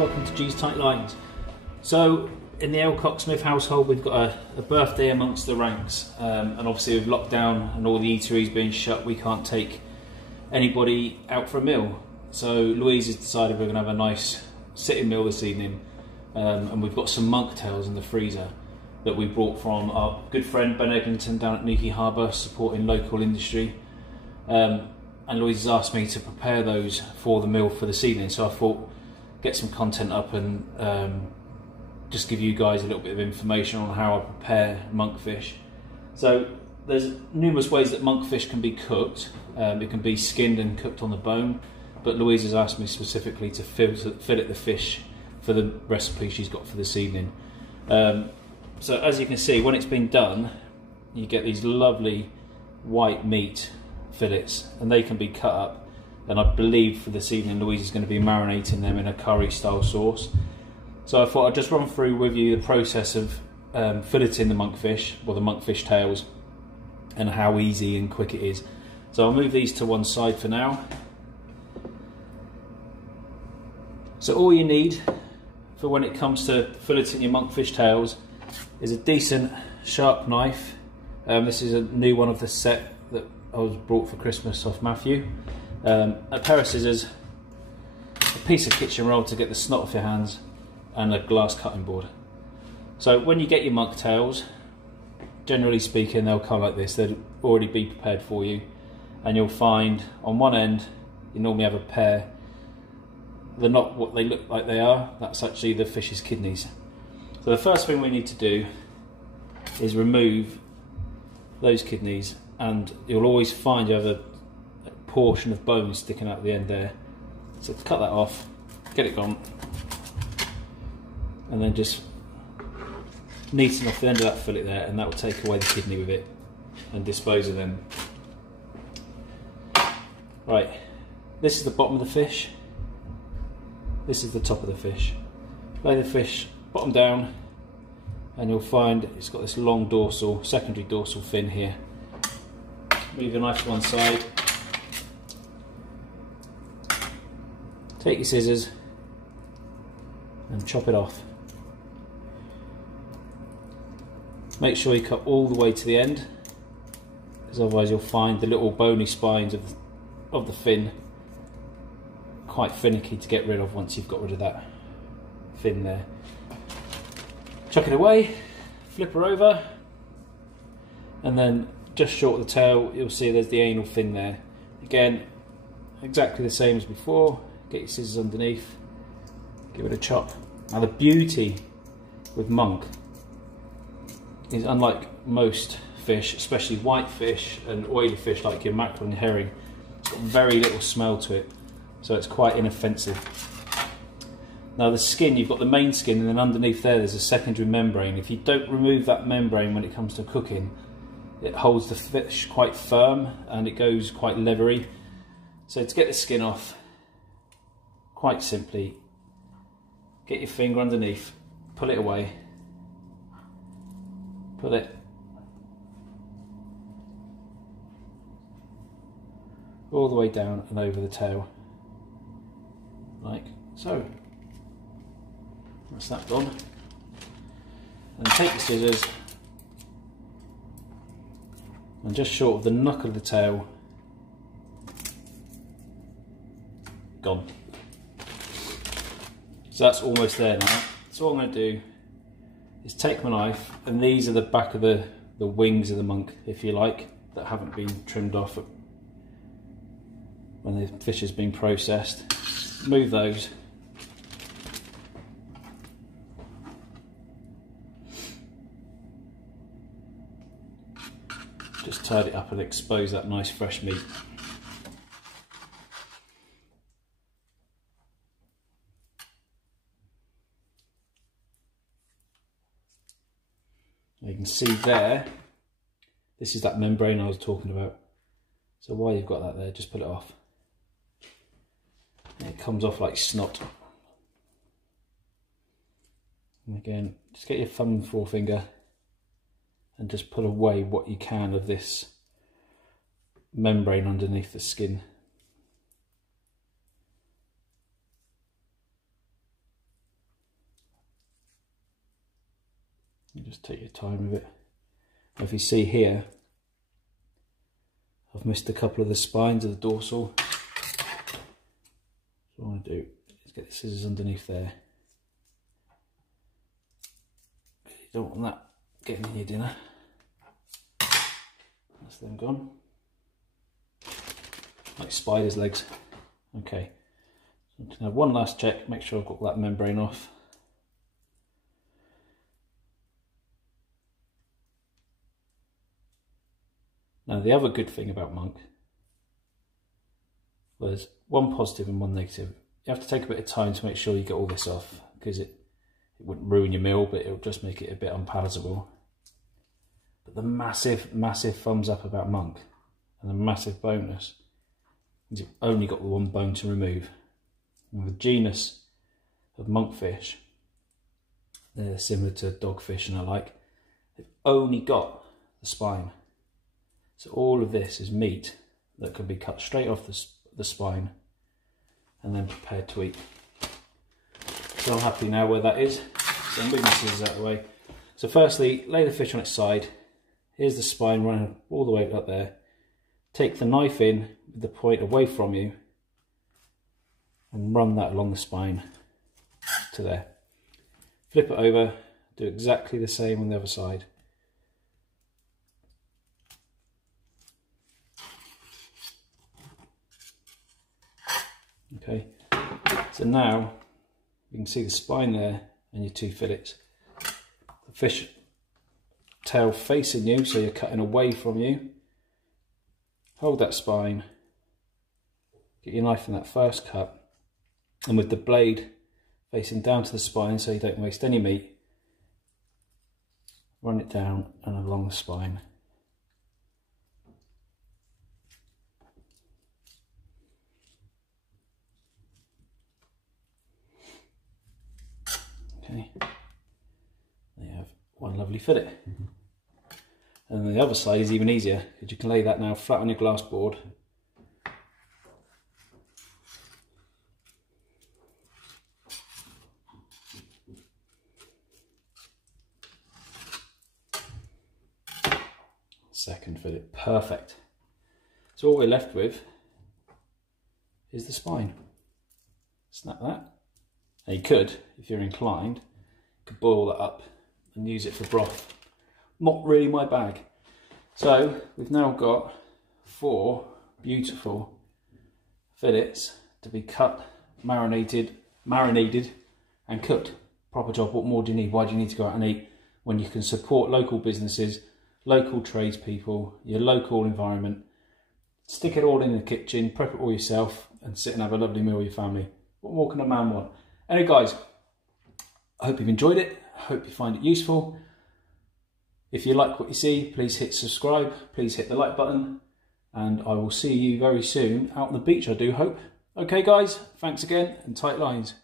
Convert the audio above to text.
welcome to G's Tite Lines. So in the Alcock Smith household we've got a birthday amongst the ranks, and obviously with lockdown and all the eateries being shut we can't take anybody out for a meal. So Louise has decided we're going to have a nice sitting meal this evening, and we've got some monk tails in the freezer that we brought from our good friend Ben Eglinton down at Newquay Harbour, supporting local industry. And Louise has asked me to prepare those for the meal for this evening, so I thought get some content up and just give you guys a little bit of information on how I prepare monkfish. So there's numerous ways that monkfish can be cooked. It can be skinned and cooked on the bone, but Louise has asked me specifically to fillet the fish for the recipe she's got for this evening. So as you can see, when it's been done, you get these lovely white meat fillets, and they can be cut up. And I believe for this evening Louise is going to be marinating them in a curry style sauce. So I thought I'd just run through with you the process of filleting the monkfish, or the monkfish tails, and how easy and quick it is. So I'll move these to one side for now. So all you need for when it comes to filleting your monkfish tails is a decent sharp knife. This is a new one of the set that I was brought for Christmas off Matthew. A pair of scissors, a piece of kitchen roll to get the snot off your hands, and a glass cutting board. So when you get your monk tails, generally speaking they'll come like this. They'll already be prepared for you, and you'll find on one end you normally have a pair. They're not what they look like they are, that's actually the fish's kidneys. So the first thing we need to do is remove those kidneys, and you'll always find you have a portion of bone sticking out the end there. So cut that off, get it gone, and then just neaten off the end of that fillet there, and that will take away the kidney with it and dispose of them. Right, this is the bottom of the fish, this is the top of the fish. Lay the fish bottom down, and you'll find it's got this long dorsal, secondary dorsal fin here. Move your knife to one side, take your scissors and chop it off. Make sure you cut all the way to the end, because otherwise you'll find the little bony spines of the fin quite finicky to get rid of once you've got rid of that fin there. Chuck it away, flip her over, and then just short of the tail you'll see there's the anal fin there. Again, exactly the same as before. Get your scissors underneath, give it a chop. Now the beauty with monk is, unlike most fish, especially white fish and oily fish like your mackerel and herring, it's got very little smell to it, so it's quite inoffensive. Now the skin, you've got the main skin, and then underneath there's a secondary membrane. If you don't remove that membrane when it comes to cooking, it holds the fish quite firm and it goes quite leathery. So to get the skin off, quite simply, get your finger underneath, pull it away, pull it all the way down and over the tail, like so. That's that done. And take your scissors, and just short of the knuckle of the tail, gone. So that's almost there now. So what I'm going to do is take my knife, and these are the back of the wings of the monk, if you like, that haven't been trimmed off when the fish has been processed. Move those. Just tidy it up and expose that nice fresh meat. You can see there, this is that membrane I was talking about. So while you've got that there, just pull it off. And it comes off like snot. And again, just get your thumb and forefinger and just pull away what you can of this membrane underneath the skin. You just take your time with it. If you see here, I've missed a couple of the spines of the dorsal. What I want to do is get the scissors underneath there. You don't want that getting in your dinner. That's them gone. Like spider's legs. Okay. Now one last check, make sure I've got that membrane off. Now the other good thing about monk, well, there's one positive and one negative. You have to take a bit of time to make sure you get all this off, because it wouldn't ruin your meal, but it'll just make it a bit unpalatable. But the massive thumbs up about monk, and the massive bonus, is you've only got the one bone to remove. And the genus of monkfish, they're similar to dogfish and alike, they've only got the spine. So all of this is meat that can be cut straight off the spine and then prepared to eat. So I'm happy now where that is. So I'm moving the scissors out of the way. So firstly, lay the fish on its side. Here's the spine running all the way up there. Take the knife in with the point away from you and run that along the spine to there. Flip it over, do exactly the same on the other side. Okay, so now you can see the spine there and your two fillets. The fish tail facing you, so you're cutting away from you. Hold that spine, get your knife in that first cut, and with the blade facing down to the spine so you don't waste any meat, run it down and along the spine. Okay, there you have one lovely fillet. And the other side is even easier, because you can lay that now flat on your glass board. Second fillet, perfect. So all we're left with is the spine. Snap that. Now you could, if you're inclined, you could boil that up and use it for broth. Not really my bag. So we've now got 4 beautiful fillets to be cut, marinated and cooked. Proper job. What more do you need? Why do you need to go out and eat when you can support local businesses, local tradespeople, your local environment? Stick it all in the kitchen, prep it all yourself, and sit and have a lovely meal with your family. What more can a man want? Anyway guys, I hope you've enjoyed it. I hope you find it useful. If you like what you see, please hit subscribe, please hit the like button, and I will see you very soon out on the beach, I do hope. Okay guys, thanks again, and tight lines.